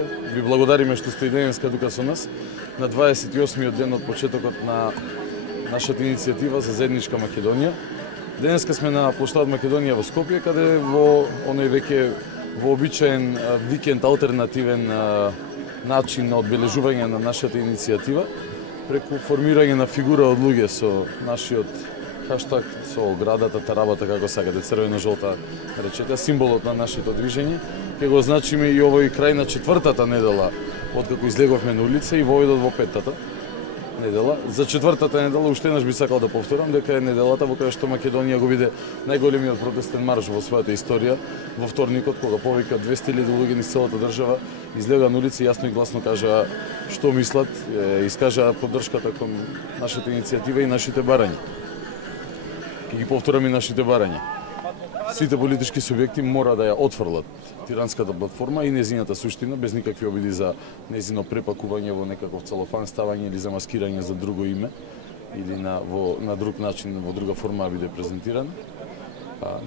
Ви благодариме што сте и денеска тука со нас на 28-миот ден од почетокот на нашата иницијатива за заедничка Македонија. Денеска сме на плоштад Македонија во Скопје, каде во оној веќе вообичаен викенд алтернативен начин на одбележување на нашата иницијатива преку формирање на фигура од луѓе со нашиот хаштаг, со оградата, тарабата, како сакате, црвено-жолта речете, символот на нашето движење. Ке го значиме и овој крај на четвртата недела откако излеговме на улица и воведот во петтата недела. За четвртата недела уште еднаш би сакал да повторам дека е неделата во која што Македонија го биде најголемиот протестен марш во својата историја во вторникот, кога повеќе од 200.000 луѓе низ целата држава излега на улица и јасно и гласно кажаа што мислат, искажаа поддршката кон нашата иницијатива и нашите барања. Ке ги повторам и нашите барања. Сите политички субјекти мора да ја отфрлат тиранската платформа и незината суштина, без никакви обиди за незино препакување во некаков целофан, ставање или за маскирање за друго име или на друг начин, во друга форма биде презентиран.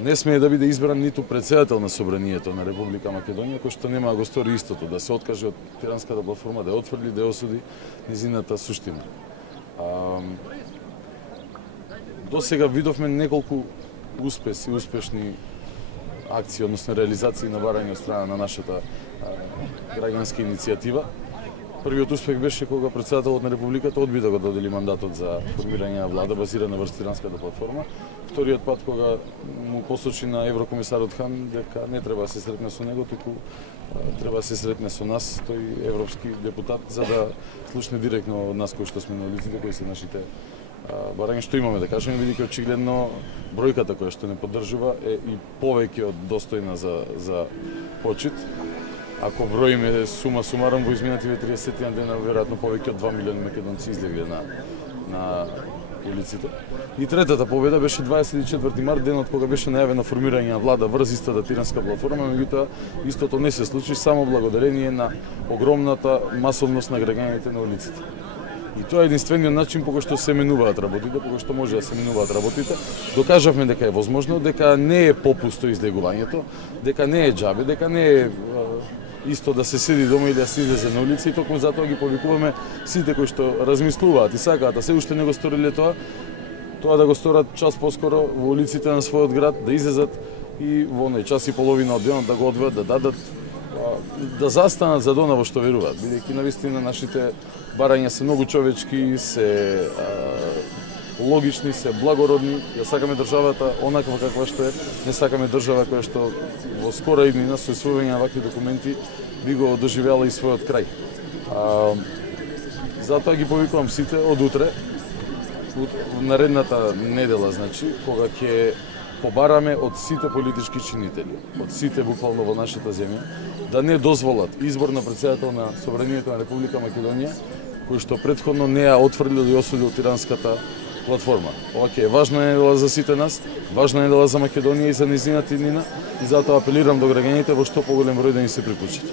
Не смее да биде избран ниту председател на Собранието на Република Македонија, кој што нема да го стори истото, да се откаже од тиранската платформа, да ја отфрли, да ја осуди незината суштина. До сега видовме неколку успешни акции, односно реализации на барање од страна на нашата граѓанска иницијатива. Првиот успех беше кога председателот на Републиката одби да го додели мандатот за формирање на влада базирана врз тиранската платформа. Вториот пат кога му посочи на еврокомисарот Хан дека не треба да се сретне со него, туку треба да се сретне со нас, тој европски депутат, за да слушне директно од нас кои што сме на улиците, кои се нашите барање, што имаме да кажеме, бидејќи очигледно бројката која што не поддржува е и повеќе од достојна за почит. Ако броиме сума сумаром во изминативе 30 дена, веројатно повеќе од 2 милиони македонци излегле на улиците. И третата победа беше 24 март, денот кога беше најавено формирање на влада врз истата тиранска платформа, меѓутоа истото не се случи само благодарение на огромната масовност на граѓаните на улиците. И тоа е единствениот начин по кој што се менуваат работите, по кој што може да се менуваат работите. Докажавме дека е возможно, дека не е попусто излегувањето, дека не е џабе, дека не е исто да се седи дома или да се излезе на улица, и токму затоа ги повикуваме сите кои што размислуваат и сакаат, а се уште не го сториле тоа да го сторат час поскоро во улиците на својот град, да излезат и во оној час и половина од денот да го одвојат, да дадат, да застанат за она во што веруваат, бидејќи навистина нашите барања се многу човечки, се логични, се благородни. Ја сакаме државата онаква каква што е, не сакаме држава која што во скора иднина со усвојување на вакви документи би го доживела и својот крај. Затоа ги повикувам сите од утре, наредната недела, значи, кога ќе побараме од сите политички чинители, од сите буквално во нашата земја, да не дозволат избор на председател на Собранието на Република Македонија, кој што претходно не ја отфрлил и осудил тиранската платформа. Ова ќе е важна недела за сите нас, важна недела за Македонија и за нејзината иднина, и затоа апелирам до граѓаните во што поголем број да ни се приклучат.